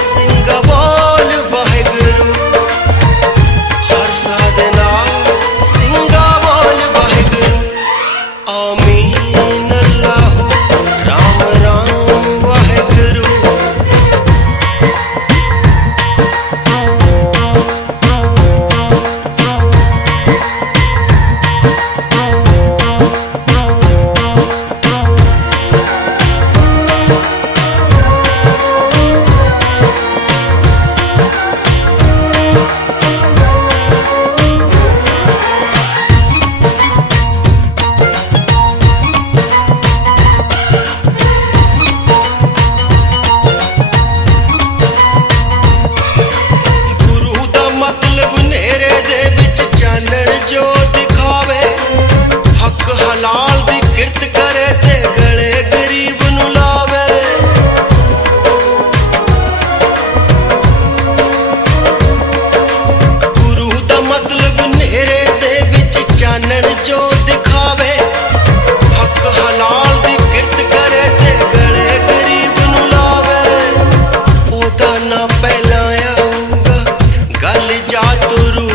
single. मतलब ने ಗುರು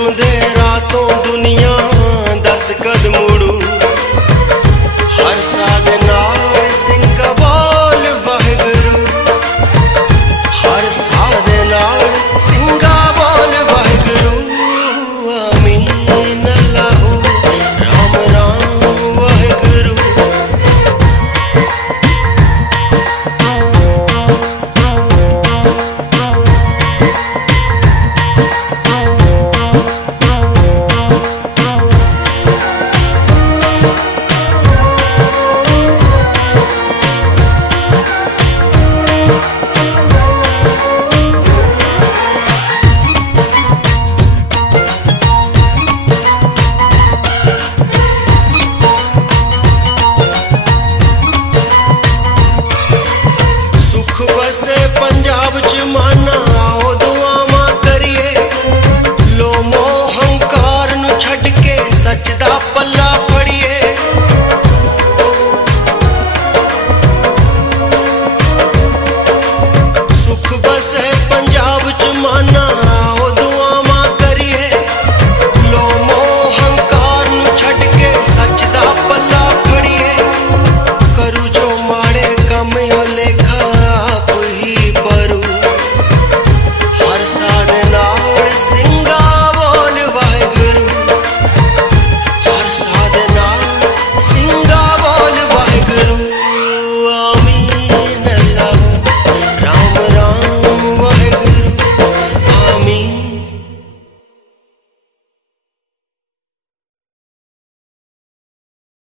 चमदे रातों दुनिया दस कदम उड़